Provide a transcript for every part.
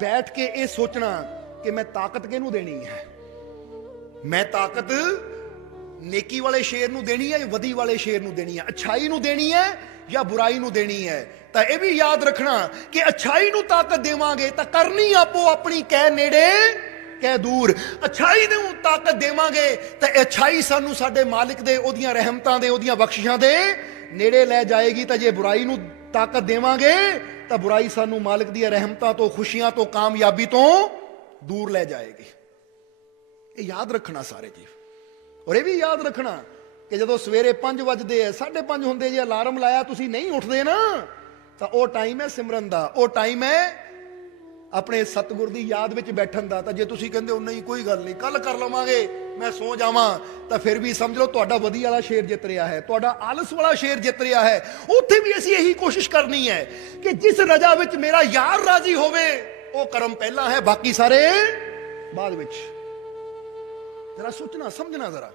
ਬੈਠ ਕੇ ਇਹ ਸੋਚਣਾ ਕਿ ਮੈਂ ਤਾਕਤ ਕਿਹਨੂੰ ਦੇਣੀ ਹੈ? ਮੈਂ ਤਾਕਤ ਨੇਕੀ ਵਾਲੇ ਸ਼ੇਰ ਨੂੰ ਦੇਣੀ ਹੈ ਜਾਂ ਵਦੀ ਵਾਲੇ ਸ਼ੇਰ ਨੂੰ ਦੇਣੀ ਹੈ? ਅਛਾਈ ਨੂੰ ਦੇਣੀ ਹੈ ਜਾਂ ਬੁਰਾਈ ਨੂੰ ਦੇਣੀ ਹੈ? ਤਾਂ ਇਹ ਵੀ ਯਾਦ ਰੱਖਣਾ ਕਿ ਅਛਾਈ ਨੂੰ ਤਾਕਤ ਦੇਵਾਂਗੇ ਤਾਂ ਕਰਨੀ ਆਪੋ ਆਪਣੀ ਕਹਿ ਨੇੜੇ, ਕਹਿ ਦੂਰ। ਅਛਾਈ ਨੂੰ ਤਾਕਤ ਦੇਵਾਂਗੇ ਤਾਂ ਇਹ ਅਛਾਈ ਸਾਨੂੰ ਸਾਡੇ ਮਾਲਿਕ ਦੇ, ਉਹਦੀਆਂ ਰਹਿਮਤਾਂ ਦੇ, ਉਹਦੀਆਂ ਬਖਸ਼ਿਸ਼ਾਂ ਦੇ ਨੇੜੇ ਲੈ ਜਾਏਗੀ ਤਾਂ ਜੇ ਬੁਰਾਈ ਨੂੰ ਤਾਕਤ ਦੇਵਾਂਗੇ, ਤਾਂ ਬੁਰਾਈ ਸਾਨੂੰ ਮਾਲਕ ਦੀਆਂ ਰਹਿਮਤਾਂ ਤੋਂ, ਖੁਸ਼ੀਆਂ ਤੋਂ, ਕਾਮਯਾਬੀ ਤੋਂ ਦੂਰ ਲੈ ਜਾਏਗੀ। ਇਹ ਯਾਦ ਰੱਖਣਾ ਸਾਰੇ ਜੀ ਔਰ ਇਹ ਵੀ ਯਾਦ ਰੱਖਣਾ ਕਿ ਜਦੋਂ ਸਵੇਰੇ 5 ਵਜਦੇ ਐ 5:30 ਹੁੰਦੇ ਜੇ ਅਲਾਰਮ ਲਾਇਆ ਤੁਸੀਂ ਨਹੀਂ ਉੱਠਦੇ ਨਾ, ਤਾਂ ਉਹ ਟਾਈਮ ਹੈ ਸਿਮਰਨ ਦਾ। ਉਹ ਟਾਈਮ ਹੈ ਆਪਣੇ ਸਤਿਗੁਰ ਦੀ ਯਾਦ ਵਿੱਚ ਬੈਠਣ ਦਾ। ਤਾਂ ਜੇ ਤੁਸੀਂ ਕਹਿੰਦੇ ਹੋ, ਨਹੀਂ, ਕੋਈ ਗੱਲ ਨਹੀਂ ਕੱਲ ਕਰ ਲਵਾਂਗੇ। ਮੈਂ ਸੌ ਜਾਵਾਂ, ਤਾਂ ਫਿਰ ਵੀ ਸਮਝ ਲਓ ਤੁਹਾਡਾ ਵਧੀਆ ਵਾਲਾ ਸ਼ੇਰ ਜਿੱਤ ਰਿਹਾ ਹੈ, ਤੁਹਾਡਾ ਆਲਸ ਵਾਲਾ ਸ਼ੇਰ ਜਿੱਤ ਰਿਹਾ ਹੈ। ਉੱਥੇ ਵੀ ਅਸੀਂ ਇਹੀ ਕੋਸ਼ਿਸ਼ ਕਰਨੀ ਹੈ ਕਿ ਜਿਸ ਰਜਾ ਵਿੱਚ ਮੇਰਾ ਯਾਰ ਰਾਜੀ ਹੋਵੇ, ਉਹ ਕਰਮ ਪਹਿਲਾਂ ਹੈ, ਬਾਕੀ ਸਾਰੇ ਬਾਅਦ ਵਿੱਚ। ਜਰਾ ਸੋਚਣਾ, ਸਮਝਣਾ ਜ਼ਰਾ।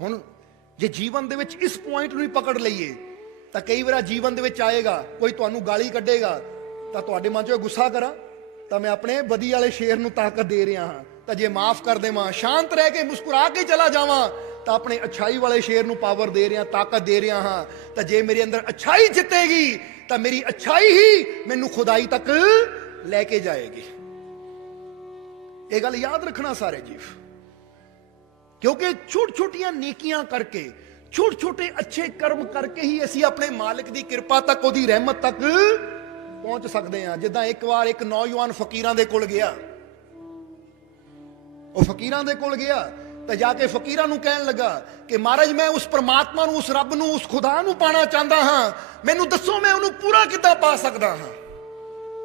ਹੁਣ ਜੇ ਜੀਵਨ ਦੇ ਵਿੱਚ ਇਸ ਪੁਆਇੰਟ ਨੂੰ ਹੀ ਪਕੜ ਲਈਏ, ਤਾਂ ਕਈ ਵਾਰ ਜੀਵਨ ਦੇ ਵਿੱਚ ਆਏਗਾ, ਕੋਈ ਤੁਹਾਨੂੰ ਗਾਲੀ ਕੱਢੇਗਾ, ਤਾਂ ਤੁਹਾਡੇ ਮਨ 'ਚ ਗੁੱਸਾ ਕਰਾਂ, ਤਾਂ ਮੈਂ ਆਪਣੇ ਬਦੀ ਵਾਲੇ ਸ਼ੇਰ ਨੂੰ ਤਾਕਤ ਦੇ ਰਿਹਾ ਹਾਂ। ਤਾਂ ਜੇ ਮਾਫ ਕਰ ਦੇਵਾਂ, ਸ਼ਾਂਤ ਰਹਿ ਕੇ ਮੁਸਕਰਾ ਕੇ ਚਲਾ ਜਾਵਾਂ, ਤਾਂ ਆਪਣੇ ਅਛਾਈ ਵਾਲੇ ਸ਼ੇਰ ਨੂੰ ਪਾਵਰ ਦੇ ਰਿਹਾ, ਤਾਕਤ ਦੇ ਰਿਹਾ ਹਾਂ। ਤਾਂ ਜੇ ਮੇਰੇ ਅੰਦਰ ਅਛਾਈ ਜਿੱਤੇਗੀ, ਤਾਂ ਮੇਰੀ ਅਛਾਈ ਹੀ ਮੈਨੂੰ ਖੁਦਾਈ ਤੱਕ ਲੈ ਕੇ ਜਾਏਗੀ। ਇਹ ਗੱਲ ਯਾਦ ਰੱਖਣਾ ਸਾਰੇ ਜੀਵ। ਕਿਉਂਕਿ ਛੋਟ ਛੋਟੀਆਂ ਨੇਕੀਆਂ ਕਰਕੇ ਛੋਟ ਛੋਟੇ ਅੱਛੇ ਕਰਮ ਕਰਕੇ ਹੀ ਅਸੀਂ ਆਪਣੇ ਮਾਲਕ ਦੀ ਕਿਰਪਾ ਤੱਕ, ਉਹਦੀ ਰਹਿਮਤ ਤੱਕ ਪਹੁੰਚ ਸਕਦੇ ਹਾਂ। ਜਿੱਦਾਂ ਇੱਕ ਵਾਰ ਇੱਕ ਨੌਜਵਾਨ ਫਕੀਰਾਂ ਦੇ ਕੋਲ ਗਿਆ। ਉਹ ਫਕੀਰਾਂ ਦੇ ਕੋਲ ਗਿਆ ਤਾਂ ਜਾ ਕੇ ਫਕੀਰਾਂ ਨੂੰ ਕਹਿਣ ਲੱਗਾ ਕਿ ਮਹਾਰਾਜ, ਮੈਂ ਉਸ ਪ੍ਰਮਾਤਮਾ ਨੂੰ, ਉਸ ਰੱਬ ਨੂੰ, ਉਸ ਖੁਦਾ ਨੂੰ ਪਾਣਾ ਚਾਹੁੰਦਾ ਹਾਂ। ਮੈਨੂੰ ਦੱਸੋ ਮੈਂ ਉਹਨੂੰ ਪੂਰਾ ਕਿੱਦਾਂ ਪਾ ਸਕਦਾ ਹਾਂ?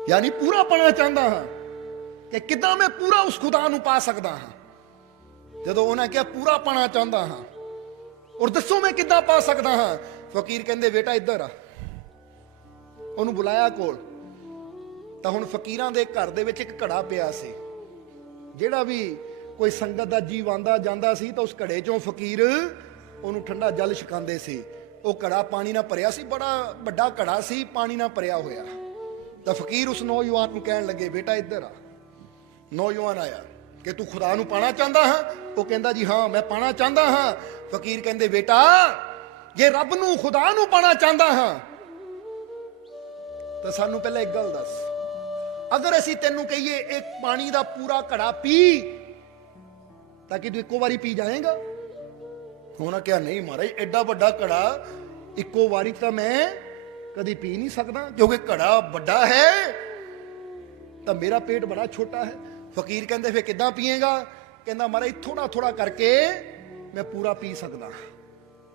ਯਾਨੀ ਪੂਰਾ ਪਾਣਾ ਚਾਹੁੰਦਾ ਹਾਂ ਕਿ ਕਿੱਦਾਂ ਮੈਂ ਪੂਰਾ ਉਸ ਖੁਦਾ ਨੂੰ ਪਾ ਸਕਦਾ ਹਾਂ? ਜਦੋਂ ਉਹਨਾਂ ਕਿਹਾ, ਪੂਰਾ ਪਾਣਾ ਚਾਹੁੰਦਾ ਹਾਂ। ਔਰ ਦੱਸੋ ਮੈਂ ਕਿੱਦਾਂ ਪਾ ਸਕਦਾ ਹਾਂ? ਫਕੀਰ ਕਹਿੰਦੇ, ਬੇਟਾ ਇੱਧਰ ਆ। ਉਹਨੂੰ ਬੁਲਾਇਆ ਕੋਲ। ਤਾਂ ਹੁਣ ਫਕੀਰਾਂ ਦੇ ਘਰ ਦੇ ਵਿੱਚ ਇੱਕ ਘੜਾ ਪਿਆ ਸੀ। ਜਿਹੜਾ ਵੀ ਕੋਈ ਸੰਗਤ ਦਾ ਜੀਵ ਆਂਦਾ ਜਾਂਦਾ ਸੀ ਤਾਂ ਉਸ ਘੜੇ ਚੋਂ ਫਕੀਰ ਉਹਨੂੰ ਠੰਡਾ ਜਲ ਛਕਾਉਂਦੇ ਸੀ। ਉਹ ਘੜਾ ਪਾਣੀ ਨਾਲ ਭਰਿਆ ਸੀ, ਬੜਾ ਵੱਡਾ ਘੜਾ ਸੀ, ਪਾਣੀ ਨਾਲ ਭਰਿਆ ਹੋਇਆ। ਤਾਂ ਫਕੀਰ ਉਸ ਨੌਜਵਾਨ ਨੂੰ ਕਹਿਣ ਲੱਗੇ, ਬੇਟਾ, ਇੱਧਰ ਆ। ਨੌਜਵਾਨ ਆਇਆ ਕਿ ਤੂੰ ਖੁਦਾ ਨੂੰ ਪਾਣਾ ਚਾਹੁੰਦਾ ਹਾਂ? ਉਹ ਕਹਿੰਦਾ, ਜੀ ਹਾਂ, ਮੈਂ ਪਾਣਾ ਚਾਹੁੰਦਾ ਹਾਂ। ਫਕੀਰ ਕਹਿੰਦੇ, ਬੇਟਾ, ਜੇ ਰੱਬ ਨੂੰ ਖੁਦਾ ਨੂੰ ਪਾਣਾ ਚਾਹੁੰਦਾ ਹਾਂ, ਤਾਂ ਸਾਨੂੰ ਪਹਿਲਾਂ ਇੱਕ ਗੱਲ ਦੱਸ। ਅਗਰ ਅਸੀਂ ਤੈਨੂੰ ਕਹੀਏ, ਇੱਕ ਪਾਣੀ ਦਾ ਪੂਰਾ ਘੜਾ ਪੀ ਤਾਂ ਕਿ ਤੂੰ ਇੱਕੋ ਵਾਰੀ ਪੀ ਜਾਏਗਾ। ਉਹਨਾਂ ਕਿਹਾ, ਨਹੀਂ ਮਹਾਰਾਜ, ਐਡਾ ਵੱਡਾ ਘੜਾ, ਇੱਕੋ ਵਾਰੀ ਤਾਂ ਮੈਂ ਕਦੀ ਪੀ ਨਹੀਂ ਸਕਦਾ, ਕਿਉਂਕਿ ਘੜਾ ਵੱਡਾ ਹੈ, ਤਾਂ ਮੇਰਾ ਪੇਟ ਬੜਾ ਛੋਟਾ ਹੈ। ਫਕੀਰ ਕਹਿੰਦੇ ਫੇ ਕਿੱਦਾਂ ਪੀਏਗਾ? ਕਹਿੰਦਾ, ਮਹਾਰਾਜ ਥੋੜਾ ਥੋੜਾ ਕਰਕੇ ਮੈਂ ਪੂਰਾ ਪੀ ਸਕਦਾ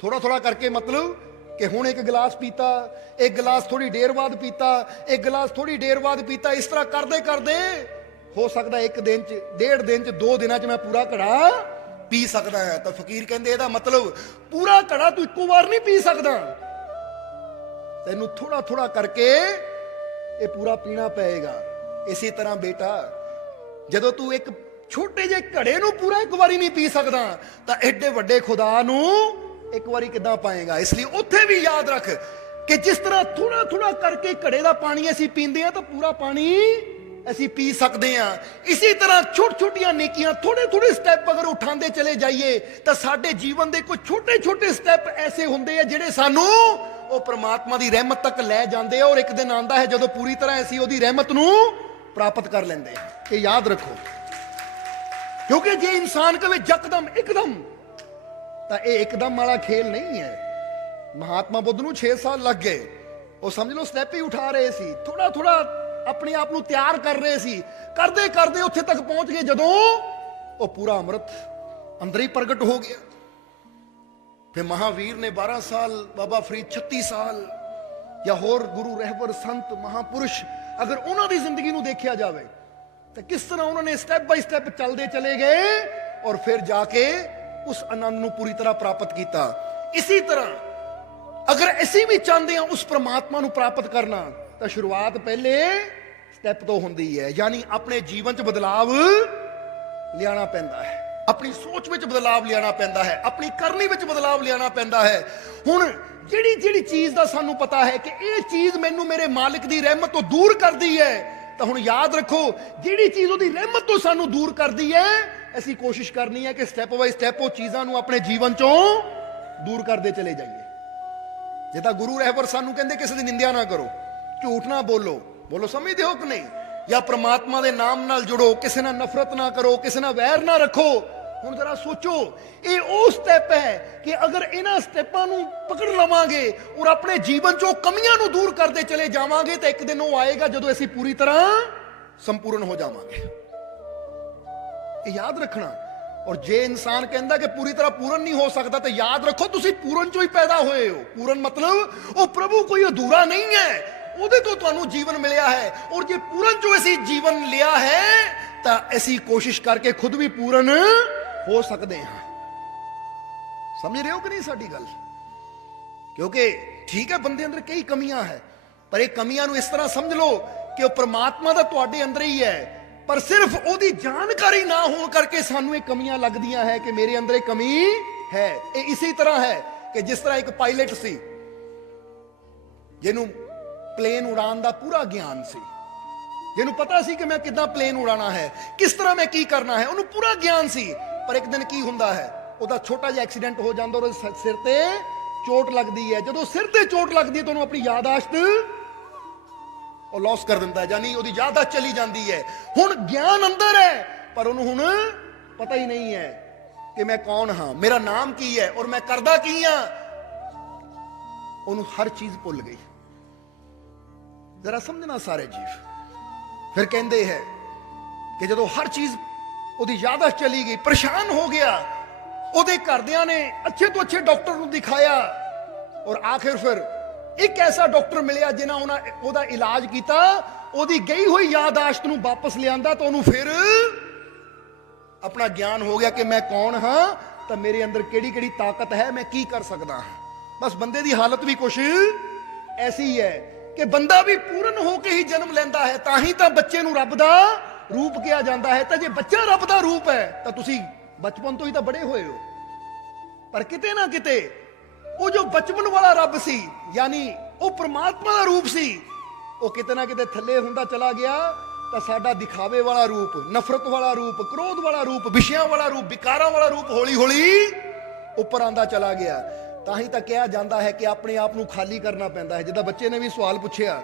ਥੋੜਾ ਥੋੜਾ ਕਰਕੇ ਮਤਲਬ ਕਿ ਹੁਣ ਇੱਕ ਗਲਾਸ ਪੀਤਾ, ਇੱਕ ਗਲਾਸ ਥੋੜੀ ਦੇਰ ਬਾਅਦ ਪੀਤਾ, ਇੱਕ ਗਲਾਸ ਥੋੜੀ ਦੇਰ ਬਾਅਦ ਪੀਤਾ, ਇਸ ਤਰ੍ਹਾਂ ਕਰਦੇ ਕਰਦੇ ਹੋ ਸਕਦਾ ਇੱਕ ਦਿਨ ਚ, ਡੇਢ ਦਿਨ ਚ, ਦੋ ਦਿਨਾਂ ਚ ਮੈਂ ਪੂਰਾ ਘੜਾ ਪੀ ਸਕਦਾ ਹਾਂ। ਤਾਂ ਫਕੀਰ ਕਹਿੰਦੇ ਇਹਦਾ ਮਤਲਬ ਪੂਰਾ ਘੜਾ ਤੂੰ ਇੱਕੋ ਵਾਰ ਨਹੀਂ ਪੀ ਸਕਦਾ। ਤੈਨੂੰ ਥੋੜਾ ਥੋੜਾ ਕਰਕੇ ਇਹ ਪੂਰਾ ਪੀਣਾ ਪਏਗਾ। ਇਸੇ ਤਰ੍ਹਾਂ ਬੇਟਾ, ਜਦੋਂ ਤੂੰ ਇੱਕ ਛੋਟੇ ਜਿਹੇ ਘੜੇ ਨੂੰ ਪੂਰਾ ਇੱਕ ਵਾਰੀ ਨਹੀਂ ਪੀ ਸਕਦਾ, ਤਾਂ ਐਡੇ ਵੱਡੇ ਖੁਦਾ ਨੂੰ ਇੱਕ ਵਾਰੀ ਕਿੱਦਾਂ ਪਾਏਗਾ? ਇਸ ਲਈ ਉੱਥੇ ਵੀ ਯਾਦ ਰੱਖ ਕਿ ਜਿਸ ਤਰ੍ਹਾਂ ਥੋੜਾ ਥੋੜਾ ਕਰਕੇ ਘੜੇ ਦਾ ਪਾਣੀ ਅਸੀਂ ਪੀਂਦੇ ਆ ਤਾਂ ਪੂਰਾ ਪਾਣੀ ਅਸੀਂ ਪੀ ਸਕਦੇ ਆ ਇਸੇ ਤਰ੍ਹਾਂ ਛੋਟ ਛੋਟੀਆਂ ਨੇਕੀਆਂ ਥੋੜੇ ਥੋੜੇ ਸਟੈਪ ਅਗਰ ਉਠਾਉਂਦੇ ਚਲੇ ਜਾਈਏ, ਤਾਂ ਸਾਡੇ ਜੀਵਨ ਦੇ ਕੁਝ ਛੋਟੇ ਛੋਟੇ ਸਟੈਪ ਐਸੇ ਹੁੰਦੇ ਆ ਜਿਹੜੇ ਸਾਨੂੰ ਉਹ ਪ੍ਰਮਾਤਮਾ ਦੀ ਰਹਿਮਤ ਤੱਕ ਲੈ ਜਾਂਦੇ ਆ ਔਰ ਇੱਕ ਦਿਨ ਆਂਦਾ ਹੈ ਜਦੋਂ ਪੂਰੀ ਤਰ੍ਹਾਂ ਅਸੀਂ ਉਹਦੀ ਰਹਿਮਤ ਨੂੰ ਪ੍ਰਾਪਤ ਕਰ ਲੈਂਦੇ ਆ। ਇਹ ਯਾਦ ਰੱਖੋ। ਕਿਉਂਕਿ ਜੇ ਇਨਸਾਨ ਕਵੇ ਯਕਦਮ, ਇੱਕਦਮ, ਤਾਂ ਇਹ ਇੱਕਦਮ ਵਾਲਾ ਖੇਲ ਨਹੀਂ ਹੈ। ਮਹਾਤਮਾ ਬੁੱਧ ਨੂੰ 6 ਸਾਲ ਲੱਗ ਗਏ। ਉਹ ਸਮਝ ਲਓ ਸਟੈਪ ਹੀ ਉਠਾ ਰਹੇ ਸੀ। ਥੋੜਾ ਥੋੜਾ ਆਪਣੇ ਆਪ ਨੂੰ ਤਿਆਰ ਕਰ ਰਹੇ ਸੀ। ਕਰਦੇ ਕਰਦੇ ਉੱਥੇ ਤੱਕ ਪਹੁੰਚ ਗਏ। ਜਦੋਂ ਉਹ ਪੂਰਾ ਅੰਮ੍ਰਿਤ ਅੰਦਰ ਹੀ ਪ੍ਰਗਟ ਹੋ ਗਿਆ। ਫਿਰ ਮਹਾਵੀਰ ਨੇ 12 ਸਾਲ, ਬਾਬਾ ਫਰੀਦ 36 ਸਾਲ ਜਾਂ ਹੋਰ ਗੁਰੂ ਰਹਿਬਰ, ਸੰਤ, ਮਹਾਪੁਰਸ਼ ਅਗਰ ਉਹਨਾਂ ਦੀ ਜ਼ਿੰਦਗੀ ਨੂੰ ਦੇਖਿਆ ਜਾਵੇ, ਤਾਂ ਕਿਸ ਤਰ੍ਹਾਂ ਉਹਨਾਂ ਨੇ ਸਟੈਪ ਬਾਈ ਸਟੈਪ ਚੱਲਦੇ ਚਲੇ ਗਏ ਔਰ ਫਿਰ ਜਾ ਕੇ ਉਸ ਆਨੰਦ ਨੂੰ ਪੂਰੀ ਤਰ੍ਹਾਂ ਪ੍ਰਾਪਤ ਕੀਤਾ। ਇਸੇ ਤਰ੍ਹਾਂ ਅਗਰ ਅਸੀਂ ਵੀ ਚਾਹੁੰਦੇ ਹਾਂ ਉਸ ਪ੍ਰਮਾਤਮਾ ਨੂੰ ਪ੍ਰਾਪਤ ਕਰਨਾ, ਤਾਂ ਸ਼ੁਰੂਆਤ ਪਹਿਲੇ ਸਟੈਪ ਤੋਂ ਹੁੰਦੀ ਹੈ। ਯਾਨੀ ਆਪਣੇ ਜੀਵਨ 'ਚ ਬਦਲਾਵ ਲਿਆਣਾ ਪੈਂਦਾ ਹੈ। ਆਪਣੀ ਸੋਚ ਵਿੱਚ ਬਦਲਾਵ ਲਿਆਣਾ ਪੈਂਦਾ ਹੈ। ਆਪਣੀ ਕਰਨੀ ਵਿੱਚ ਬਦਲਾਵ ਲਿਆਣਾ ਪੈਂਦਾ ਹੈ। ਹੁਣ ਜਿਹੜੀ ਜਿਹੜੀ ਚੀਜ਼ ਦਾ ਸਾਨੂੰ ਪਤਾ ਹੈ ਕਿ ਇਹ ਚੀਜ਼ ਮੈਨੂੰ ਮੇਰੇ ਮਾਲਕ ਦੀ ਰਹਿਮਤ ਤੋਂ ਦੂਰ ਕਰਦੀ ਹੈ, ਤਾਂ ਹੁਣ ਯਾਦ ਰੱਖੋ, ਜਿਹੜੀ ਚੀਜ਼ ਉਹਦੀ ਰਹਿਮਤ ਤੋਂ ਸਾਨੂੰ ਦੂਰ ਕਰਦੀ ਹੈ, ਅਸੀਂ ਕੋਸ਼ਿਸ਼ ਕਰਨੀ ਹੈ ਕਿ ਸਟੈਪ ਬਾਈ ਸਟੈਪ ਉਹ ਚੀਜ਼ਾਂ ਨੂੰ ਆਪਣੇ ਜੀਵਨ ਚੋਂ ਦੂਰ ਕਰਦੇ ਚਲੇ ਜਾਈਏ। ਜੇ ਤਾਂ ਗੁਰੂ ਰਹਿਬਰ ਸਾਨੂੰ ਕਹਿੰਦੇ, ਕਿਸੇ ਦੀ ਨਿੰਦਿਆ ਨਾ ਕਰੋ, ਝੂਠ ਨਾ ਬੋਲੋ ਬੋਲੋ ਸਮਝਦੇ ਹੋ ਕਿ ਨਹੀਂ ਜਾਂ ਪ੍ਰਮਾਤਮਾ ਦੇ ਨਾਮ ਨਾਲ ਜੁੜੋ ਕਿਸੇ ਨਾਲ ਨਫ਼ਰਤ ਨਾ ਕਰੋ ਕਿਸੇ ਨਾਲ ਵੈਰ ਨਾ ਰੱਖੋ ਹੁਣ ਜਰਾ ਸੋਚੋ ਇਹ ਉਹ ਸਟੈਪ ਹੈ ਕਿ ਅਗਰ ਇਹਨਾਂ ਸਟੈਪਾਂ ਨੂੰ ਪਕੜ ਲਵਾਂਗੇ ਔਰ ਆਪਣੇ ਜੀਵਨ ਚੋਂ ਕਮੀਆਂ ਨੂੰ ਦੂਰ ਕਰਦੇ ਚਲੇ ਜਾਵਾਂਗੇ ਤਾਂ ਇੱਕ ਦਿਨ ਉਹ ਆਏਗਾ ਜਦੋਂ ਅਸੀਂ ਪੂਰੀ ਤਰ੍ਹਾਂ ਸੰਪੂਰਨ ਹੋ ਜਾਵਾਂਗੇ ਇਹ ਯਾਦ ਰੱਖਣਾ ਔਰ ਜੇ ਇਨਸਾਨ ਕਹਿੰਦਾ ਕਿ ਪੂਰੀ ਤਰ੍ਹਾਂ ਪੂਰਨ ਨਹੀਂ ਹੋ ਸਕਦਾ ਤਾਂ ਯਾਦ ਰੱਖੋ ਤੁਸੀਂ ਪੂਰਨ ਚੋਂ ਹੀ ਪੈਦਾ ਹੋਏ ਹੋ ਪੂਰਨ ਮਤਲਬ ਉਹ ਪ੍ਰਭੂ ਕੋਈ ਅਧੂਰਾ ਨਹੀਂ ਹੈ ਉਹਦੇ ਤੋਂ ਤੁਹਾਨੂੰ ਜੀਵਨ ਮਿਲਿਆ ਹੈ। ਔਰ ਜੇ ਪੂਰਨ ਚੋਂ ਅਸੀਂ ਜੀਵਨ ਲਿਆ ਹੈ, ਤਾਂ ਅਸੀਂ ਕੋਸ਼ਿਸ਼ ਕਰਕੇ ਖੁਦ ਵੀ ਪੂਰਨ ਹੋ ਸਕਦੇ ਹਾਂ। ਸਮਝ ਰਹੇ ਹੋ ਕਿ ਨਹੀਂ ਸਾਡੀ ਗੱਲ? ਕਿਉਂਕਿ ਠੀਕ ਹੈ, ਬੰਦੇ ਅੰਦਰ ਕਈ ਕਮੀਆਂ ਹੈ, ਪਰ ਇਹ ਕਮੀਆਂ ਨੂੰ ਇਸ ਤਰ੍ਹਾਂ ਸਮਝ ਲਓ ਕਿ ਉਹ ਪ੍ਰਮਾਤਮਾ ਦਾ ਤੁਹਾਡੇ ਅੰਦਰ ਹੀ ਹੈ, ਪਰ ਸਿਰਫ ਉਹਦੀ ਜਾਣਕਾਰੀ ਨਾ ਹੋਣ ਕਰਕੇ ਸਾਨੂੰ ਇਹ ਕਮੀਆਂ ਲੱਗਦੀਆਂ ਹੈ ਕਿ ਮੇਰੇ ਅੰਦਰ ਇਹ ਕਮੀ ਹੈ। ਇਹ ਇਸੇ ਤਰ੍ਹਾਂ ਹੈ ਕਿ ਜਿਸ ਤਰ੍ਹਾਂ ਇੱਕ ਪਾਇਲਟ ਸੀ, ਜਿਹਨੂੰ ਪਲੇਨ ਉਡਾਉਣ ਦਾ ਪੂਰਾ ਗਿਆਨ ਸੀ। ਜਿਹਨੂੰ ਪਤਾ ਸੀ ਕਿ ਮੈਂ ਕਿੱਦਾਂ ਪਲੇਨ ਉਡਾਉਣਾ ਹੈ, ਕਿਸ ਤਰ੍ਹਾਂ ਮੈਂ ਕੀ ਕਰਨਾ ਹੈ, ਉਹਨੂੰ ਪੂਰਾ ਗਿਆਨ ਸੀ। ਪਰ ਇੱਕ ਦਿਨ ਕੀ ਹੁੰਦਾ ਹੈ, ਉਹਦਾ ਛੋਟਾ ਜਿਹਾ ਐਕਸੀਡੈਂਟ ਹੋ ਜਾਂਦਾ ਔਰ ਸਿਰ ਤੇ ਚੋਟ ਲੱਗਦੀ ਹੈ। ਜਦੋਂ ਸਿਰ ਤੇ ਚੋਟ ਲੱਗਦੀ ਹੈ ਤਾਂ ਉਹਨੂੰ ਆਪਣੀ ਯਾਦਾਸ਼ਤ ਉਹ ਲਾਸ ਕਰ ਦਿੰਦਾ ਹੈ, ਯਾਨੀ ਉਹਦੀ ਯਾਦਾਸ਼ਤ ਚਲੀ ਜਾਂਦੀ ਹੈ। ਹੁਣ ਗਿਆਨ ਅੰਦਰ ਹੈ, ਪਰ ਉਹਨੂੰ ਹੁਣ ਪਤਾ ਹੀ ਨਹੀਂ ਹੈ ਕਿ ਮੈਂ ਕੌਣ ਹਾਂ, ਮੇਰਾ ਨਾਮ ਕੀ ਹੈ ਔਰ ਮੈਂ ਕਰਦਾ ਕੀ ਹਾਂ। ਉਹਨੂੰ ਹਰ ਚੀਜ਼ ਭੁੱਲ ਗਈ। ਜ਼ਰਾ ਸਮਝਣਾ ਸਾਰੇ ਜੀਵ। ਫਿਰ ਕਹਿੰਦੇ ਹੈ ਕਿ ਜਦੋਂ ਹਰ ਚੀਜ਼ ਉਹਦੀ ਯਾਦਾਸ਼ਤ ਚਲੀ ਗਈ, ਪਰੇਸ਼ਾਨ ਹੋ ਗਿਆ, ਉਹਦੇ ਘਰਦਿਆਂ ਨੇ ਅੱਛੇ ਤੋਂ ਅੱਛੇ ਡਾਕਟਰ ਨੂੰ ਦਿਖਾਇਆ ਔਰ ਆਖਿਰ ਫਿਰ ਇੱਕ ਐਸਾ ਡਾਕਟਰ ਮਿਲਿਆ ਜਿਨ੍ਹਾਂ ਉਹਨਾਂ ਉਹਦਾ ਇਲਾਜ ਕੀਤਾ, ਉਹਦੀ ਗਈ ਹੋਈ ਯਾਦਾਸ਼ਤ ਨੂੰ ਵਾਪਸ ਲਿਆਂਦਾ ਤਾਂ ਉਹਨੂੰ ਫਿਰ ਆਪਣਾ ਗਿਆਨ ਹੋ ਗਿਆ ਕਿ ਮੈਂ ਕੌਣ ਹਾਂ, ਤਾਂ ਮੇਰੇ ਅੰਦਰ ਕਿਹੜੀ ਕਿਹੜੀ ਤਾਕਤ ਹੈ, ਮੈਂ ਕੀ ਕਰ ਸਕਦਾ ਹਾਂ। ਬਸ ਬੰਦੇ ਦੀ ਹਾਲਤ ਵੀ ਕੁਛ ਐਸੀ ਹੈ ਕਿ ਬੰਦਾ ਵੀ ਪੂਰਨ ਹੋ ਕੇ ਹੀ ਜਨਮ ਲੈਂਦਾ ਹੈ, ਤਾਂ ਹੀ ਤਾਂ ਬੱਚੇ ਨੂੰ ਰੱਬ ਦਾ ਰੂਪ ਕਿਹਾ ਜਾਂਦਾ ਹੈ। ਤਾਂ ਜੇ ਬੱਚਾ ਰੱਬ ਦਾ ਰੂਪ ਹੈ, ਤਾਂ ਤੁਸੀਂ ਬਚਪਨ ਤੋਂ ਹੀ ਤਾਂ ਬੜੇ ਹੋਏ ਹੋ। ਪਰ ਕਿਤੇ ਨਾ ਕਿਤੇ ਉਹ ਜੋ ਬਚਪਨ ਵਾਲਾ ਰੱਬ ਸੀ, ਯਾਨੀ ਉਹ ਪ੍ਰਮਾਤਮਾ ਦਾ ਰੂਪ ਸੀ, ਉਹ ਕਿਤੇ ਨਾ ਕਿਤੇ ਥੱਲੇ ਹੁੰਦਾ ਚਲਾ ਗਿਆ, ਤਾਂ ਸਾਡਾ ਦਿਖਾਵੇ ਵਾਲਾ ਰੂਪ, ਨਫ਼ਰਤ ਵਾਲਾ ਰੂਪ, ਕ੍ਰੋਧ ਵਾਲਾ ਰੂਪ, ਵਿਸ਼ਿਆਂ ਵਾਲਾ ਰੂਪ, ਵਿਕਾਰਾਂ ਵਾਲਾ ਰੂਪ ਹੌਲੀ ਹੌਲੀ ਉੱਪਰ ਆਂਦਾ ਚਲਾ ਗਿਆ। ਤਾਂ ਹੀ ਤਾਂ ਕਿਹਾ ਜਾਂਦਾ ਹੈ ਕਿ ਆਪਣੇ ਆਪ ਨੂੰ ਖਾਲੀ ਕਰਨਾ ਪੈਂਦਾ ਹੈ। ਜਿੱਦਾਂ ਬੱਚੇ ਨੇ ਵੀ ਸਵਾਲ ਪੁੱਛਿਆ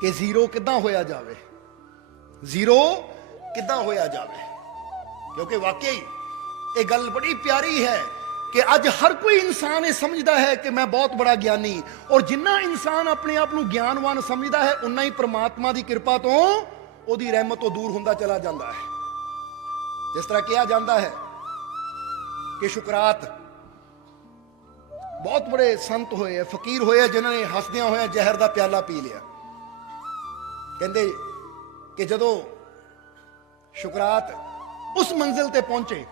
ਕਿ ਜ਼ੀਰੋ ਕਿੱਦਾਂ ਹੋਇਆ ਜਾਵੇ? ਜ਼ੀਰੋ ਕਿੱਦਾਂ ਹੋਇਆ ਜਾਵੇ? ਕਿਉਂਕਿ ਵਾਕਈ ਇਹ ਗੱਲ ਬੜੀ ਪਿਆਰੀ ਹੈ ਕਿ ਅੱਜ ਹਰ ਕੋਈ ਇਨਸਾਨ ਇਹ ਸਮਝਦਾ ਹੈ ਕਿ ਮੈਂ ਬਹੁਤ ਬੜਾ ਗਿਆਨੀ ਔਰ ਜਿੰਨਾ ਇਨਸਾਨ ਆਪਣੇ ਆਪ ਨੂੰ ਗਿਆਨਵਾਨ ਸਮਝਦਾ ਹੈ ਉਨਾ ਹੀ ਪ੍ਰਮਾਤਮਾ ਦੀ ਕਿਰਪਾ ਤੋਂ ਉਹਦੀ ਰਹਿਮਤ ਤੋਂ ਦੂਰ ਹੁੰਦਾ ਚਲਾ ਜਾਂਦਾ ਹੈ। ਜਿਸ ਤਰ੍ਹਾਂ ਕਿਹਾ ਜਾਂਦਾ ਹੈ ਕਿ ਸ਼ੁਕਰਾਤ ਬਹੁਤ ਬੜੇ ਸੰਤ ਹੋਏ ਆ, ਫਕੀਰ ਹੋਏ ਆ, ਜਿਨ੍ਹਾਂ ਨੇ ਹੱਸਦਿਆਂ ਹੋਇਆ ਜ਼ਹਿਰ ਦਾ ਪਿਆਲਾ ਪੀ ਲਿਆ। ਕਹਿੰਦੇ ਕਿ ਜਦੋਂ ਸ਼ੁਕਰਾਤ ਉਸ ਮੰਜ਼ਿਲ ਤੇ ਪਹੁੰਚੇ,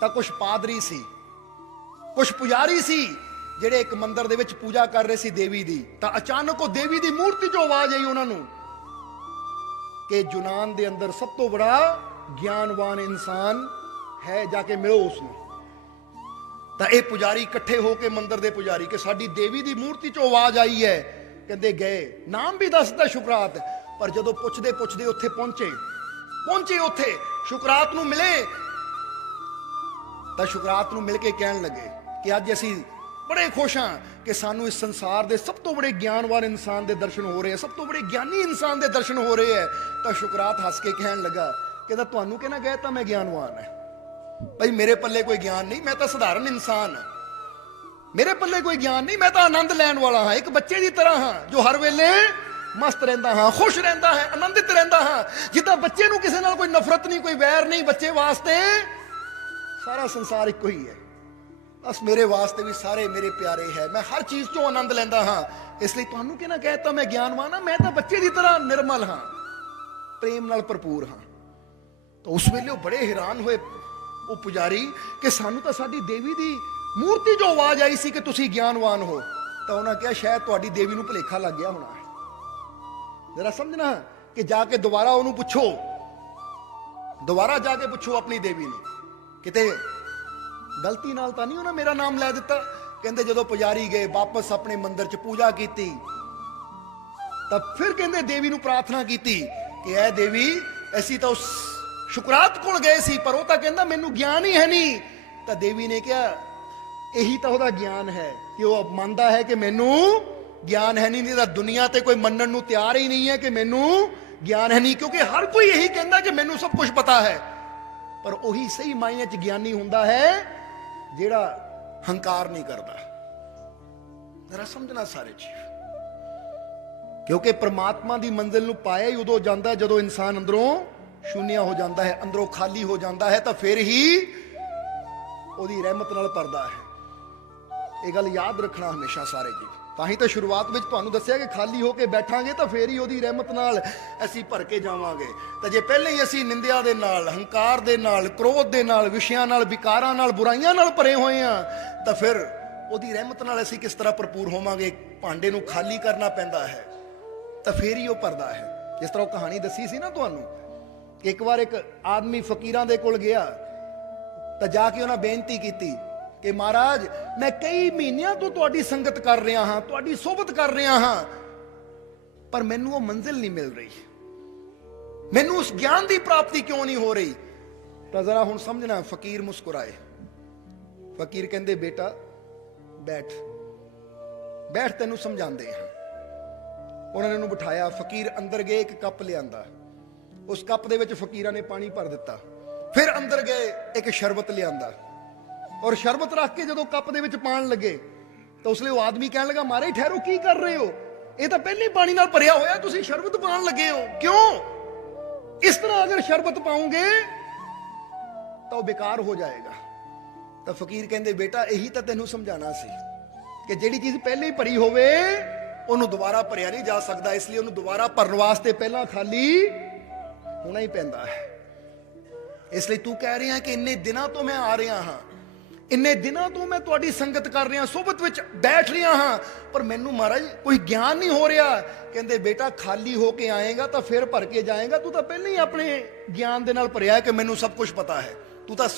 ਤਾਂ ਕੁਝ ਪਾਦਰੀ ਸੀ ਕੁਝ ਪੁਜਾਰੀ ਸੀ, ਜਿਹੜੇ ਇੱਕ ਮੰਦਿਰ ਦੇ ਵਿੱਚ ਪੂਜਾ ਕਰ ਰਹੇ ਸੀ ਦੇਵੀ ਦੀ। ਤਾਂ ਅਚਾਨਕ ਉਹ ਦੇਵੀ ਦੀ ਮੂਰਤੀ 'ਚੋਂ ਆਵਾਜ਼ ਆਈ ਉਹਨਾਂ ਨੂੰ ਕਿ ਜੁਨਾਨ ਦੇ ਅੰਦਰ ਸਭ ਤੋਂ ਬੜਾ ਗਿਆਨਵਾਨ ਇਨਸਾਨ ਹੈ, ਜਾ ਕੇ ਮਿਲੋ ਉਸ ਨੂੰ ਤਾਂ ਇਹ ਪੁਜਾਰੀ ਇਕੱਠੇ ਹੋ ਕੇ ਮੰਦਰ ਦੇ ਪੁਜਾਰੀ ਕਿ ਸਾਡੀ ਦੇਵੀ ਦੀ ਮੂਰਤੀ 'ਚੋਂ ਆਵਾਜ਼ ਆਈ ਹੈ। ਕਹਿੰਦੇ ਗਏ। ਨਾਮ ਵੀ ਦੱਸਦਾ ਸ਼ੁਕਰਾਤ। ਪਰ ਜਦੋਂ ਪੁੱਛਦੇ ਪੁੱਛਦੇ ਉੱਥੇ ਪਹੁੰਚੇ ਪਹੁੰਚੇ ਉੱਥੇ, ਸ਼ੁਕਰਾਤ ਨੂੰ ਮਿਲੇ, ਤਾਂ ਸ਼ੁਕਰਾਤ ਨੂੰ ਮਿਲ ਕੇ ਕਹਿਣ ਲੱਗੇ ਕਿ ਅੱਜ ਅਸੀਂ ਬੜੇ ਖੁਸ਼ ਹਾਂ ਕਿ ਸਾਨੂੰ ਇਸ ਸੰਸਾਰ ਦੇ ਸਭ ਤੋਂ ਬੜੇ ਗਿਆਨਵਾਨ ਇਨਸਾਨ ਦੇ ਦਰਸ਼ਨ ਹੋ ਰਹੇ ਆ, ਸਭ ਤੋਂ ਬੜੇ ਗਿਆਨੀ ਇਨਸਾਨ ਦੇ ਦਰਸ਼ਨ ਹੋ ਰਹੇ ਆ। ਤਾਂ ਸ਼ੁਕਰਾਤ ਹੱਸ ਕੇ ਕਹਿਣ ਲੱਗਾ, ਕਹਿੰਦਾ, ਤੁਹਾਨੂੰ ਕਿਹਨਾਂ ਗਏ ਤਾਂ ਮੈਂ ਗਿਆਨਵਾਨ ਹਾਂ। ਭਾਈ ਮੇਰੇ ਪੱਲੇ ਕੋਈ ਗਿਆਨ ਨਹੀਂ, ਮੈਂ ਤਾਂ ਸਧਾਰਨ ਇਨਸਾਨ ਹਾਂ। ਮੇਰੇ ਪੱਲੇ ਕੋਈ ਗਿਆਨ ਨਹੀਂ, ਮੈਂ ਤਾਂ ਆਨੰਦ ਲੈਣ ਵਾਲਾ ਹਾਂ, ਇੱਕ ਬੱਚੇ ਦੀ ਤਰ੍ਹਾਂ ਹਾਂ, ਜੋ ਹਰ ਵੇਲੇ ਮਸਤ ਰਹਿੰਦਾ ਹਾਂ, ਖੁਸ਼ ਰਹਿੰਦਾ ਹੈ, ਆਨੰਦਿਤ ਰਹਿੰਦਾ ਹਾਂ। ਜਿੱਦਾਂ ਬੱਚੇ ਨੂੰ ਕਿਸੇ ਨਾਲ ਕੋਈ ਨਫ਼ਰਤ ਨਹੀਂ, ਕੋਈ ਵੈਰ ਨਹੀਂ, ਬੱਚੇ ਵਾਸਤੇ ਸਾਰਾ ਸੰਸਾਰ ਇੱਕੋ ਹੀ ਹੈ। ਬਸ ਮੇਰੇ ਵਾਸਤੇ ਵੀ ਸਾਰੇ ਮੇਰੇ ਪਿਆਰੇ ਹੈ। ਮੈਂ ਹਰ ਚੀਜ਼ ਤੋਂ ਆਨੰਦ ਲੈਂਦਾ ਹਾਂ। ਇਸ ਲਈ ਤੁਹਾਨੂੰ ਕਿਹਨਾਂ ਕਹਿਤਾ ਮੈਂ ਗਿਆਨਵਾਨ ਹਾਂ, ਮੈਂ ਤਾਂ ਬੱਚੇ ਦੀ ਤਰ੍ਹਾਂ ਨਿਰਮਲ ਹਾਂ, ਪ੍ਰੇਮ ਨਾਲ ਭਰਪੂਰ ਹਾਂ। ਤਾਂ ਉਸ ਵੇਲੇ ਉਹ ਬੜੇ ਹੈਰਾਨ ਹੋਏ ਉਹ ਪੁਜਾਰੀ ਕਿ ਸਾਨੂੰ ਤਾਂ ਸਾਡੀ ਦੇਵੀ ਦੀ ਮੂਰਤੀ ਜੋ ਆਵਾਜ਼ ਆਈ ਸੀ ਕਿ ਤੁਸੀਂ ਗਿਆਨਵਾਨ ਹੋ, ਤਾਂ ਉਹਨਾਂ ਕਿਹਾ, ਸ਼ਾਇਦ ਤੁਹਾਡੀ ਦੇਵੀ ਨੂੰ ਭੁਲੇਖਾ ਲੱਗ ਗਿਆ ਹੋਣਾ ਹੈ। ਜ਼ਰਾ ਸਮਝਣਾ ਕਿ ਜਾ ਕੇ ਦੁਬਾਰਾ ਉਹਨੂੰ ਪੁੱਛੋ। ਦੁਬਾਰਾ ਜਾ ਕੇ ਪੁੱਛੋ ਆਪਣੀ ਦੇਵੀ ਨੂੰ। ਕਿਤੇ ਗਲਤੀ ਨਾਲ ਤਾਂ ਨਹੀਂ ਉਹਨਾਂ ਮੇਰਾ ਨਾਮ ਲੈ ਦਿੱਤਾ? ਕਹਿੰਦੇ ਜਦੋਂ ਪੁਜਾਰੀ ਗਏ, ਵਾਪਸ ਆਪਣੇ ਮੰਦਿਰ 'ਚ ਪੂਜਾ ਕੀਤੀ, ਤਾਂ ਫਿਰ ਕਹਿੰਦੇ ਦੇਵੀ ਨੂੰ ਪ੍ਰਾਰਥਨਾ ਕੀਤੀ ਕਿ, ਐ ਦੇਵੀ, ਅਸੀਂ ਤਾਂ ਉਸ ਸ਼ੁਕਰਾਤ ਕੋਲ ਗਏ ਸੀ, ਪਰ ਉਹ ਤਾਂ ਕਹਿੰਦਾ ਮੈਨੂੰ ਗਿਆਨ ਹੀ ਹੈ ਨਹੀਂ। ਤਾਂ ਦੇਵੀ ਨੇ ਕਿਹਾ, ਇਹੀ ਤਾਂ ਉਹਦਾ ਗਿਆਨ ਹੈ ਕਿ ਉਹ ਮੰਨਦਾ ਹੈ ਕਿ ਮੈਨੂੰ ਗਿਆਨ ਹੈ ਨਹੀਂ ਤਾਂ ਦੁਨੀਆ ਤੇ ਕੋਈ ਮੰਨਣ ਨੂੰ ਤਿਆਰ ਹੀ ਨਹੀਂ ਹੈ ਕਿ ਮੈਨੂੰ ਗਿਆਨ ਹੈ ਨਹੀਂ, ਕਿਉਂਕਿ ਹਰ ਕੋਈ ਇਹੀ ਕਹਿੰਦਾ ਕਿ ਮੈਨੂੰ ਸਭ ਕੁਝ ਪਤਾ ਹੈ। ਪਰ ਉਹੀ ਸਹੀ ਮਾਇਨੇ ਚ ਗਿਆਨੀ ਹੁੰਦਾ ਹੈ, ਜਿਹੜਾ ਹੰਕਾਰ ਨਹੀਂ ਕਰਦਾ। ਜ਼ਰਾ ਸਮਝਣਾ ਸਾਰੇ ਚੀਜ਼ ਕਿਉਂਕਿ ਪ੍ਰਮਾਤਮਾ ਦੀ ਮੰਜ਼ਿਲ ਨੂੰ ਪਾਇਆ ਹੀ ਉਦੋਂ ਜਾਂਦਾ ਜਦੋਂ ਇਨਸਾਨ ਅੰਦਰੋਂ ਸ਼ੂਨਿਆ ਹੋ ਜਾਂਦਾ ਹੈ, ਅੰਦਰੋਂ ਖਾਲੀ ਹੋ ਜਾਂਦਾ ਹੈ, ਤਾਂ ਫਿਰ ਹੀ ਉਹਦੀ ਰਹਿਮਤ ਨਾਲ ਭਰਦਾ ਹੈ। ਇਹ ਗੱਲ ਯਾਦ ਰੱਖਣਾ ਹਮੇਸ਼ਾ ਸਾਰੇ ਜੀ। ਤਾਂ ਹੀ ਤਾਂ ਸ਼ੁਰੂਆਤ ਵਿੱਚ ਤੁਹਾਨੂੰ ਦੱਸਿਆ ਕਿ ਖਾਲੀ ਹੋ ਕੇ ਬੈਠਾਂਗੇ ਤਾਂ ਫੇਰ ਹੀ ਉਹਦੀ ਰਹਿਮਤ ਨਾਲ ਅਸੀਂ ਭਰ ਕੇ ਜਾਵਾਂਗੇ। ਤਾਂ ਜੇ ਪਹਿਲੇ ਹੀ ਅਸੀਂ ਨਿੰਦਿਆ ਦੇ ਨਾਲ, ਹੰਕਾਰ ਦੇ ਨਾਲ, ਕ੍ਰੋਧ ਦੇ ਨਾਲ, ਵਿਸ਼ਿਆਂ ਨਾਲ, ਵਿਕਾਰਾਂ ਨਾਲ, ਬੁਰਾਈਆਂ ਨਾਲ ਭਰੇ ਹੋਏ ਆ ਤਾਂ ਫਿਰ ਉਹਦੀ ਰਹਿਮਤ ਨਾਲ ਅਸੀਂ ਕਿਸ ਤਰ੍ਹਾਂ ਭਰਪੂਰ ਹੋਵਾਂਗੇ? ਭਾਂਡੇ ਨੂੰ ਖਾਲੀ ਕਰਨਾ ਪੈਂਦਾ ਹੈ, ਤਾਂ ਫੇਰ ਹੀ ਉਹ ਭਰਦਾ ਹੈ। ਜਿਸ ਤਰ੍ਹਾਂ ਉਹ ਕਹਾਣੀ ਦੱਸੀ ਸੀ ਨਾ ਤੁਹਾਨੂੰ ਇੱਕ ਵਾਰ ਇੱਕ ਆਦਮੀ ਫਕੀਰਾਂ ਦੇ ਕੋਲ ਗਿਆ ਤਾਂ ਜਾ ਕੇ ਉਹਨਾਂ ਬੇਨਤੀ ਕੀਤੀ ਕਿ ਮਹਾਰਾਜ, ਮੈਂ ਕਈ ਮਹੀਨਿਆਂ ਤੋਂ ਤੁਹਾਡੀ ਸੰਗਤ ਕਰ ਰਿਹਾ ਹਾਂ, ਤੁਹਾਡੀ ਸੋਬਤ ਕਰ ਰਿਹਾ ਹਾਂ, ਪਰ ਮੈਨੂੰ ਉਹ ਮੰਜ਼ਿਲ ਨਹੀਂ ਮਿਲ ਰਹੀ। ਮੈਨੂੰ ਉਸ ਗਿਆਨ ਦੀ ਪ੍ਰਾਪਤੀ ਕਿਉਂ ਨਹੀਂ ਹੋ ਰਹੀ? ਤਾਂ ਜ਼ਰਾ ਹੁਣ ਸਮਝਣਾ, ਫਕੀਰ ਮੁਸਕਰਾਏ। ਫਕੀਰ ਕਹਿੰਦੇ, ਬੇਟਾ, ਬੈਠ। ਬੈਠ, ਤੈਨੂੰ ਸਮਝਾਉਂਦੇ ਹਾਂ। ਉਹਨਾਂ ਨੇ ਉਹਨੂੰ ਬਿਠਾਇਆ। ਫਕੀਰ ਅੰਦਰ ਗਏ, ਇੱਕ ਕੱਪ ਲਿਆਂਦਾ। ਉਸ ਕੱਪ ਦੇ ਵਿੱਚ ਫਕੀਰਾਂ ਨੇ ਪਾਣੀ ਭਰ ਦਿੱਤਾ। ਫਿਰ ਅੰਦਰ ਗਏ, ਇੱਕ ਸ਼ਰਬਤ ਲਿਆਂਦਾ। ਔਰ ਸ਼ਰਬਤ ਰੱਖ ਕੇ ਜਦੋਂ ਕੱਪ ਦੇ ਵਿੱਚ ਪਾਣ ਲੱਗੇ, ਤਾਂ ਉਸ ਲਈ ਉਹ ਆਦਮੀ ਕਹਿਣ ਲੱਗਾ, ਮਾਰੇ ਠਹਿਰੋ, ਕੀ ਕਰ ਰਹੇ ਹੋ? ਇਹ ਤਾਂ ਪਹਿਲੇ ਪਾਣੀ ਨਾਲ ਭਰਿਆ ਹੋਇਆ, ਤੁਸੀਂ ਸ਼ਰਬਤ ਪਾਣ ਲੱਗੇ ਹੋ। ਕਿਉਂ? ਇਸ ਤਰ੍ਹਾਂ ਅਗਰ ਸ਼ਰਬਤ ਪਾਉਂਗੇ, ਤਾਂ ਉਹ ਬੇਕਾਰ ਹੋ ਜਾਏਗਾ। ਤਾਂ ਫਕੀਰ ਕਹਿੰਦੇ, ਬੇਟਾ, ਇਹੀ ਤਾਂ ਤੈਨੂੰ ਸਮਝਾਣਾ ਸੀ ਕਿ ਜਿਹੜੀ ਚੀਜ਼ ਪਹਿਲੇ ਹੀ ਭਰੀ ਹੋਵੇ, ਉਹਨੂੰ ਦੁਬਾਰਾ ਭਰਿਆ ਨਹੀਂ ਜਾ ਸਕਦਾ। ਇਸ ਲਈ ਉਹਨੂੰ ਦੁਬਾਰਾ ਭਰਨ ਵਾਸਤੇ ਪਹਿਲਾਂ ਖਾਲੀ ਹੋਣਾ ਹੀ ਪੈਂਦਾ ਹੈ। ਇਸ ਲਈ ਤੂੰ ਕਹਿ ਰਿਹਾ ਕਿ ਇੰਨੇ ਦਿਨਾਂ ਤੋਂ ਮੈਂ ਆ ਰਿਹਾ ਹਾਂ। ਇੰਨੇ ਦਿਨਾਂ ਤੋਂ ਮੈਂ ਤੁਹਾਡੀ ਸੰਗਤ ਕਰ ਰਿਹਾ ਸੋਬਤ ਵਿੱਚ ਬੈਠ ਰਿਹਾ ਹਾਂ। ਪਰ ਮੈਨੂੰ ਮਹਾਰਾਜ, ਕੋਈ ਗਿਆਨ ਨਹੀਂ ਹੋ ਰਿਹਾ। ਕਹਿੰਦੇ, ਬੇਟਾ, ਖਾਲੀ ਹੋ ਕੇ ਆਏਗਾ ਤਾਂ ਫਿਰ ਭਰ ਕੇ ਜਾਏਗਾ। ਤੂੰ ਤਾਂ ਪਹਿਲਾਂ ਹੀ ਆਪਣੇ ਗਿਆਨ ਦੇ ਨਾਲ ਭਰਿਆ ਕਿ ਮੈਨੂੰ ਸਭ ਕੁਝ ਪਤਾ ਹੈ। ਤੂੰ ਤਾਂ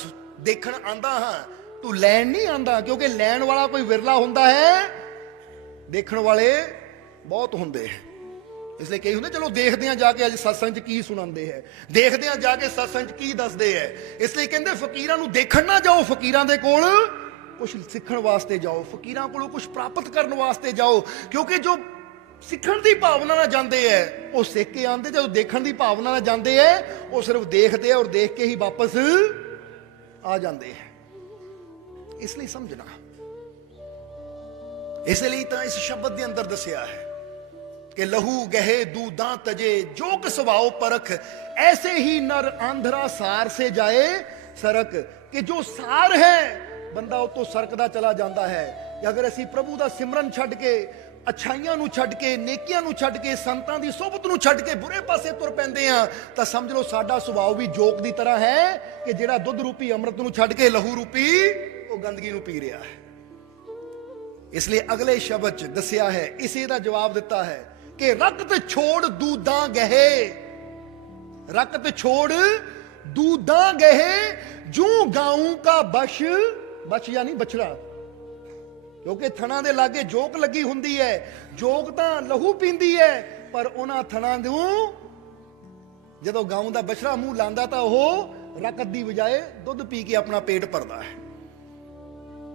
ਦੇਖਣ ਆਂਦਾ ਹਾਂ। ਤੂੰ ਲੈਣ ਨਹੀਂ ਆਂਦਾ, ਕਿਉਂਕਿ ਲੈਣ ਵਾਲਾ ਕੋਈ ਵਿਰਲਾ ਹੁੰਦਾ ਹੈ। ਦੇਖਣ ਵਾਲੇ ਬਹੁਤ ਹੁੰਦੇ ਹੈ। ਇਸ ਲਈ ਕਈ ਹੁੰਦੇ, ਚਲੋ ਦੇਖਦੇ ਆ ਜਾ ਕੇ ਅੱਜ ਸਤਸੰਗ 'ਚ ਕੀ ਸੁਣਾਉਂਦੇ ਹੈ। ਦੇਖਦੇ ਆ ਜਾ ਕੇ ਸਤਸੰਗ 'ਚ ਕੀ ਦੱਸਦੇ ਹੈ। ਇਸ ਲਈ ਕਹਿੰਦੇ ਫਕੀਰਾਂ ਨੂੰ ਦੇਖਣ ਨਾ ਜਾਓ, ਫਕੀਰਾਂ ਦੇ ਕੋਲ ਕੁਝ ਸਿੱਖਣ ਵਾਸਤੇ ਜਾਓ, ਫਕੀਰਾਂ ਕੋਲੋਂ ਕੁਝ ਪ੍ਰਾਪਤ ਕਰਨ ਵਾਸਤੇ ਜਾਓ, ਕਿਉਂਕਿ ਜੋ ਸਿੱਖਣ ਦੀ ਭਾਵਨਾ ਨਾਲ ਜਾਂਦੇ ਐ ਉਹ ਸਿੱਖ ਕੇ ਆਉਂਦੇ, ਜਦੋਂ ਦੇਖਣ ਦੀ ਭਾਵਨਾ ਨਾਲ ਜਾਂਦੇ ਐ ਉਹ ਸਿਰਫ ਦੇਖਦੇ ਆ ਔਰ ਦੇਖ ਕੇ ਹੀ ਵਾਪਸ ਆ ਜਾਂਦੇ ਹੈ। ਇਸ ਲਈ ਸਮਝਣਾ। ਇਸ ਲਈ ਤਾਂ ਇਸ ਸ਼ਬਦ ਦੇ ਅੰਦਰ ਦੱਸਿਆ ਹੈ ਕਿ ਲਹੂ ਗਹਿ ਦੂਦਾਂ ਤਜੇ ਜੋ ਕ ਪਰਖ, ਐਸੇ ਹੀ ਨਰ ਆਂਧਰਾ ਸਾਰ ਸੇ ਜਾਏ ਸਰਕ, ਕਿ ਜੋ ਸਾਰ ਹੈ, ਬੰਦਾ ਉਹ ਤੋਂ ਸਰਕਦਾ ਚਲਾ ਜਾਂਦਾ ਹੈ। ਕਿ ਅਗਰ ਅਸੀਂ ਪ੍ਰਭੂ ਦਾ ਸਿਮਰਨ ਛੱਡ ਕੇ, ਅਛਾਈਆਂ ਨੂੰ ਛੱਡ ਕੇ, ਨੇਕੀਆਂ ਨੂੰ ਛੱਡ ਕੇ, ਸੰਤਾਂ ਦੀ ਸੋਭਤ ਨੂੰ ਛੱਡ ਕੇ ਬੁਰੇ ਪਾਸੇ ਤੁਰ ਪੈਂਦੇ ਆ ਤਾਂ ਸਮਝ ਲਓ ਸਾਡਾ ਸੁਭਾਅ ਵੀ ਜੋਕ ਦੀ ਤਰ੍ਹਾਂ ਹੈ ਕਿ ਜਿਹੜਾ ਦੁੱਧ ਰੂਪੀ ਅੰਮ੍ਰਿਤ ਨੂੰ ਛੱਡ ਕੇ ਲਹੂ ਰੂਪੀ, ਉਹ ਗੰਦਗੀ ਨੂੰ ਪੀ ਰਿਹਾ ਹੈ। ਇਸ ਲਈ ਅਗਲੇ ਸ਼ਬਦ ਚ ਦੱਸਿਆ ਹੈ, ਇਸੇ ਦਾ ਜਵਾਬ ਦਿੱਤਾ ਹੈ ਕਿ ਰਕਤ ਛੋੜ ਦੂਦਾਂ ਗਹਿ। ਰਕਤ ਛੋੜ ਦੂਦਾਂ ਗਹਿ, ਜੂ ਗਾਉਂ ਕਾ ਬਸ਼। ਬਸ਼ ਯਾਨੀ ਬਛੜਾ। ਕਿਉਂਕਿ ਥਣਾਂ ਦੇ ਲਾਗੇ ਜੋਕ ਲੱਗੀ ਹੁੰਦੀ ਹੈ। ਜੋਕ ਤਾਂ ਲਹੂ ਪੀਂਦੀ ਹੈ, ਪਰ ਉਹਨਾਂ ਥਣਾਂ ਨੂੰ ਜਦੋਂ ਗਾਉਂ ਦਾ ਬਛੜਾ ਮੂੰਹ ਲਾਂਦਾ ਤਾਂ ਉਹ ਰਕਤ ਦੀ ਬਜਾਏ ਦੁੱਧ ਪੀ ਕੇ ਆਪਣਾ ਪੇਟ ਭਰਦਾ ਹੈ।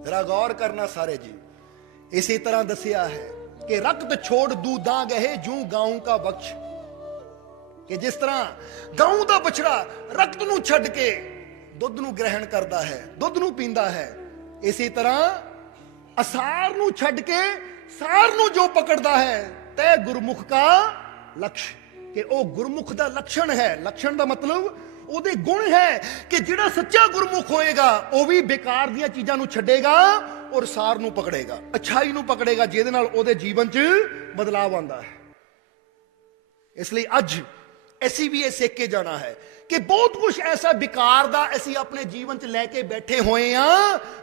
ਜਰਾ ਗੌਰ ਕਰਨਾ ਸਾਰੇ ਜੀ, ਇਸੇ ਤਰ੍ਹਾਂ ਦੱਸਿਆ ਹੈ ਕਿ ਰਕਤ ਛੋੜ ਦੂਦਾਂ ਗਏ ਜੂ ਗਾਉਂ ਕਾ ਬਖਸ਼। ਕਿ ਜਿਸ ਤਰ੍ਹਾਂ ਗਾਉਂ ਦਾ ਬਛੜਾ ਰਕਤ ਨੂੰ ਛੱਡ ਕੇ ਦੁੱਧ ਨੂੰ ਗ੍ਰਹਿਣ ਕਰਦਾ ਹੈ, ਦੁੱਧ ਨੂੰ ਪੀਂਦਾ ਹੈ, ਇਸੇ ਤਰ੍ਹਾਂ ਅਸਾਰ ਨੂੰ ਛੱਡ ਕੇ ਸਾਰ ਨੂੰ ਜੋ ਪਕੜਦਾ ਹੈ, ਤੈ ਗੁਰਮੁਖ ਕਾ ਲਕਸ਼। ਕਿ ਉਹ ਗੁਰਮੁਖ ਦਾ ਲਕਸ਼ਣ ਹੈ, ਲਕਸ਼ਣ ਦਾ ਮਤਲਬ ਉਹਦੇ ਗੁਣ ਹੈ ਕਿ ਜਿਹੜਾ ਸੱਚਾ ਗੁਰਮੁਖ ਹੋਏਗਾ, ਉਹ ਵੀ ਬੇਕਾਰ ਦੀਆਂ ਚੀਜ਼ਾਂ ਨੂੰ ਛੱਡੇਗਾ ਔਰ ਸਾਰ ਨੂੰ ਪਕੜੇਗਾ। ਅਛਾਈ ਨੂੰ ਪਕੜੇਗਾ, ਜਿਹਦੇ ਨਾਲ ਉਹਦੇ ਜੀਵਨ 'ਚ ਬਦਲਾਅ ਆਉਂਦਾ ਹੈ। ਇਸ ਲਈ ਅੱਜ ਅਸੀਂ ਵੀ ਇਹ ਸਿੱਖ ਕੇ ਜਾਣਾ ਹੈ ਕਿ ਬਹੁਤ ਕੁਝ ਐਸਾ ਵਿਕਾਰ ਦਾ ਅਸੀਂ ਆਪਣੇ ਜੀਵਨ 'ਚ ਲੈ ਕੇ ਬੈਠੇ ਹੋਏ ਆ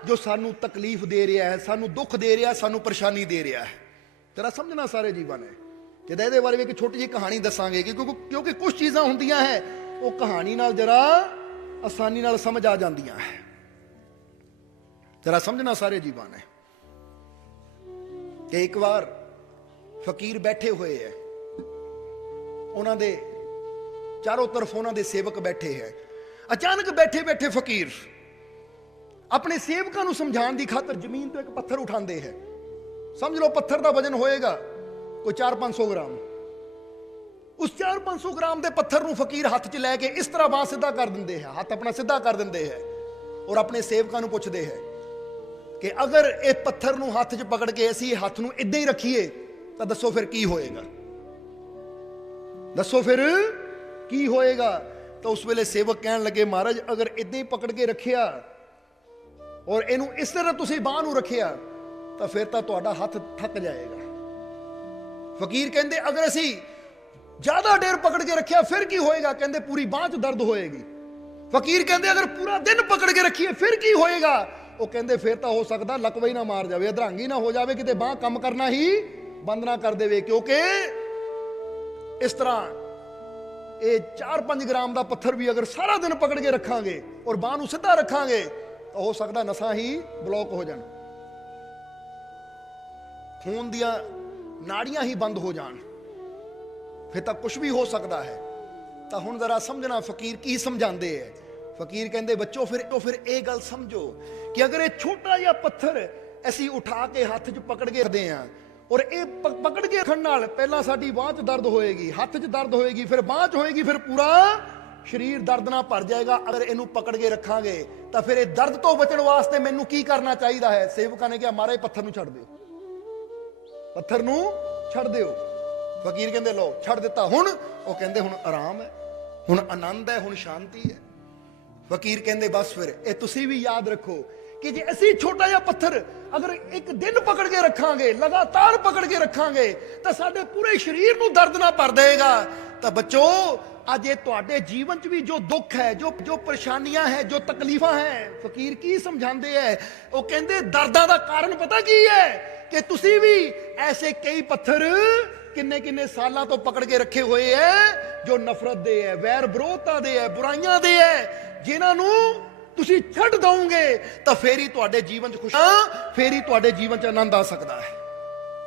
ਜੋ ਸਾਨੂੰ ਤਕਲੀਫ ਦੇ ਰਿਹਾ ਹੈ, ਸਾਨੂੰ ਦੁੱਖ ਦੇ ਰਿਹਾ ਸਾਨੂੰ ਪਰੇਸ਼ਾਨੀ ਦੇ ਰਿਹਾ ਹੈ। ਤੇਰਾ ਸਮਝਣਾ ਸਾਰੇ ਜੀਵਨ ਹੈ ਜਿਹਦਾ ਇਹਦੇ ਬਾਰੇ ਵੀ ਇੱਕ ਛੋਟੀ ਜਿਹੀ ਕਹਾਣੀ ਦੱਸਾਂਗੇ ਕਿ ਕਿਉਂਕਿ ਕਿਉਂਕਿ ਕੁਝ ਚੀਜ਼ਾਂ ਹੁੰਦੀਆਂ ਹੈ ਉਹ ਕਹਾਣੀ ਨਾਲ ਜਰਾ ਆਸਾਨੀ ਨਾਲ ਸਮਝ ਆ ਜਾਂਦੀਆਂ ਹੈ। ਜਰਾ ਸਮਝਣਾ ਸਾਰੇ ਜੀਵਾਨ ਹੈ ਕਿ ਇੱਕ ਵਾਰ ਫਕੀਰ ਬੈਠੇ ਹੋਏ ਹੈ। ਉਹਨਾਂ ਦੇ ਚਾਰੋਂ ਤਰਫ ਉਹਨਾਂ ਦੇ ਸੇਵਕ ਬੈਠੇ ਹੈ। ਅਚਾਨਕ ਬੈਠੇ ਬੈਠੇ ਫਕੀਰ ਆਪਣੇ ਸੇਵਕਾਂ ਨੂੰ ਸਮਝਾਉਣ ਦੀ ਖਾਤਰ ਜ਼ਮੀਨ ਤੋਂ ਇੱਕ ਪੱਥਰ ਉਠਾਉਂਦੇ ਹੈ। ਸਮਝ ਲਓ ਪੱਥਰ ਦਾ ਵਜਨ ਹੋਏਗਾ ਕੋਈ 4-500 ਗ੍ਰਾਮ। ਉਸ 4-500 ਗ੍ਰਾਮ ਦੇ ਪੱਥਰ ਨੂੰ ਫਕੀਰ ਹੱਥ 'ਚ ਲੈ ਕੇ ਇਸ ਤਰ੍ਹਾਂ ਬਾਹ ਸਿੱਧਾ ਕਰ ਦਿੰਦੇ ਹੈ, ਹੱਥ ਆਪਣਾ ਸਿੱਧਾ ਕਰ ਦਿੰਦੇ ਹੈ ਔਰ ਆਪਣੇ ਸੇਵਕਾਂ ਨੂੰ ਪੁੱਛਦੇ ਹੈ ਕਿ ਅਗਰ ਇਹ ਪੱਥਰ ਨੂੰ ਹੱਥ 'ਚ ਪਕੜ ਕੇ ਅਸੀਂ ਹੱਥ ਨੂੰ ਇਦਾਂ ਹੀ ਰੱਖੀਏ ਤਾਂ ਦੱਸੋ ਫਿਰ ਕੀ ਹੋਏਗਾ? ਦੱਸੋ ਫਿਰ ਕੀ ਹੋਏਗਾ? ਤਾਂ ਉਸ ਵੇਲੇ ਸੇਵਕ ਕਹਿਣ ਲੱਗੇ, ਮਹਾਰਾਜ, ਅਗਰ ਇਦਾਂ ਹੀ ਪਕੜ ਕੇ ਰੱਖਿਆ ਔਰ ਇਹਨੂੰ ਇਸ ਤਰ੍ਹਾਂ ਤੁਸੀਂ ਬਾਹ ਨੂੰ ਰੱਖਿਆ, ਤਾਂ ਫਿਰ ਤਾਂ ਤੁਹਾਡਾ ਹੱਥ ਥੱਕ ਜਾਏਗਾ। ਫਕੀਰ ਕਹਿੰਦੇ, ਅਗਰ ਅਸੀਂ ਜ਼ਿਆਦਾ ਦੇਰ ਪਕੜ ਕੇ ਰੱਖਿਆ, ਫਿਰ ਕੀ ਹੋਏਗਾ? ਕਹਿੰਦੇ ਪੂਰੀ ਬਾਹ 'ਚ ਦਰਦ ਹੋਏਗੀ। ਫਕੀਰ ਕਹਿੰਦੇ, ਅਗਰ ਪੂਰਾ ਦਿਨ ਪਕੜ ਕੇ ਰੱਖੀਏ, ਫਿਰ ਕੀ ਹੋਏਗਾ? ਉਹ ਕਹਿੰਦੇ, ਫਿਰ ਤਾਂ ਹੋ ਸਕਦਾ ਲਕਵਾ ਹੀ ਨਾ ਮਾਰ ਜਾਵੇ, ਅਧਰੰਗੀ ਨਾ ਹੋ ਜਾਵੇ, ਕਿਤੇ ਬਾਹ ਕੰਮ ਕਰਨਾ ਹੀ ਬੰਦ ਨਾ ਕਰ ਦੇਵੇ, ਕਿਉਂਕਿ ਇਸ ਤਰ੍ਹਾਂ ਇਹ 4-5 ਗ੍ਰਾਮ ਦਾ ਪੱਥਰ ਵੀ ਅਗਰ ਸਾਰਾ ਦਿਨ ਪਕੜ ਕੇ ਰੱਖਾਂਗੇ ਔਰ ਬਾਹ ਨੂੰ ਸਿੱਧਾ ਰੱਖਾਂਗੇ, ਤਾਂ ਹੋ ਸਕਦਾ ਨਸਾਂ ਹੀ ਬਲੌਕ ਹੋ ਜਾਣ। ਖੂਨ ਦੀਆਂ ਨਾੜੀਆਂ ਹੀ ਬੰਦ ਹੋ ਜਾਣ। ਫਿਰ ਤਾਂ ਕੁਝ ਵੀ ਹੋ ਸਕਦਾ ਹੈ। ਤਾਂ ਹੁਣ ਜ਼ਰਾ ਸਮਝਣਾ, ਫਕੀਰ ਕੀ ਸਮਝਾਉਂਦੇ ਹੈ? ਫਕੀਰ ਕਹਿੰਦੇ, ਬੱਚੋ, ਫਿਰ ਉਹ ਫਿਰ ਇਹ ਗੱਲ ਸਮਝੋ ਕਿ ਅਗਰ ਇਹ ਛੋਟਾ ਜਿਹਾ ਪੱਥਰ ਅਸੀਂ ਉਠਾ ਕੇ ਹੱਥ 'ਚ ਪਕੜ ਕੇ ਰੱਖਦੇ ਹਾਂ ਔਰ ਇਹ ਪਕੜ ਕੇ ਰੱਖਣ ਨਾਲ ਪਹਿਲਾਂ ਸਾਡੀ ਬਾਹ 'ਚ ਦਰਦ ਹੋਏਗੀ, ਹੱਥ 'ਚ ਦਰਦ ਹੋਏਗੀ, ਫਿਰ ਬਾਹ 'ਚ ਹੋਏਗੀ, ਫਿਰ ਪੂਰਾ ਸਰੀਰ ਦਰਦ ਨਾਲ ਭਰ ਜਾਏਗਾ। ਅਗਰ ਇਹਨੂੰ ਪਕੜ ਕੇ ਰੱਖਾਂਗੇ ਤਾਂ ਫਿਰ ਇਹ ਦਰਦ ਤੋਂ ਬਚਣ ਵਾਸਤੇ ਮੈਨੂੰ ਕੀ ਕਰਨਾ ਚਾਹੀਦਾ ਹੈ? ਸੇਵਕਾਂ ਨੇ ਕਿਹਾ, ਮਾਰੇ ਪੱਥਰ ਨੂੰ ਛੱਡ ਦਿਓ। ਪੱਥਰ ਨੂੰ ਛੱਡ ਦਿਓ। ਫਕੀਰ ਕਹਿੰਦੇ ਲੋ ਛੱਡ ਦਿੱਤਾ, ਹੁਣ। ਉਹ ਕਹਿੰਦੇ, ਹੁਣ ਆਰਾਮ ਹੈ, ਹੁਣ ਆਨੰਦ ਹੈ, ਹੁਣ ਸ਼ਾਂਤੀ ਹੈ। ਫਕੀਰ ਕਹਿੰਦੇ, ਬਸ ਫਿਰ, ਇਹ ਤੁਸੀਂ ਵੀ ਯਾਦ ਰੱਖੋ ਕਿ ਜੇ ਅਸੀਂ ਛੋਟਾ ਜਿਹਾ ਪੱਥਰ ਅਗਰ ਇੱਕ ਦਿਨ ਪਕੜ ਕੇ ਰੱਖਾਂਗੇ, ਲਗਾਤਾਰ ਪਕੜ ਕੇ ਰੱਖਾਂਗੇ, ਤਾਂ ਸਾਡੇ ਪੂਰੇ ਸਰੀਰ ਨੂੰ ਦਰਦ ਨਾ ਭਰ ਦੇਗਾ ਤਾਂ ਬੱਚੋ, ਅੱਜ ਇਹ ਤੁਹਾਡੇ ਜੀਵਨ 'ਚ ਵੀ ਜੋ ਦੁੱਖ ਹੈ, ਜੋ ਜੋ ਪਰੇਸ਼ਾਨੀਆਂ ਹੈ, ਜੋ ਤਕਲੀਫਾਂ ਹੈ ਫਕੀਰ ਕੀ ਸਮਝਾਉਂਦੇ ਹੈ ਉਹ ਕਹਿੰਦੇ, ਦਰਦਾਂ ਦਾ ਕਾਰਨ ਪਤਾ ਕੀ ਹੈ? ਕਿ ਤੁਸੀਂ ਵੀ ਐਸੇ ਕਈ ਪੱਥਰ ਕਿੰਨੇ ਕਿੰਨੇ ਸਾਲਾਂ ਤੋਂ ਪਕੜ ਕੇ ਰੱਖੇ ਹੋਏ ਐ, ਜੋ ਨਫ਼ਰਤ ਦੇ ਐ, ਵੈਰ ਵਿਰੋਧਤਾ ਦੇ ਐ, ਬੁਰਾਈਆਂ ਦੇ ਐ। ਜਿਨ੍ਹਾਂ ਨੂੰ ਤੁਸੀਂ ਛੱਡ ਦੋਗੇ ਤਾਂ ਫੇਰ ਹੀ ਤੁਹਾਡੇ ਜੀਵਨ 'ਚ ਖੁਸ਼ੀਆਂ ਫੇਰ ਹੀ ਤੁਹਾਡੇ ਜੀਵਨ 'ਚ ਆਨੰਦ ਆ ਸਕਦਾ ਹੈ।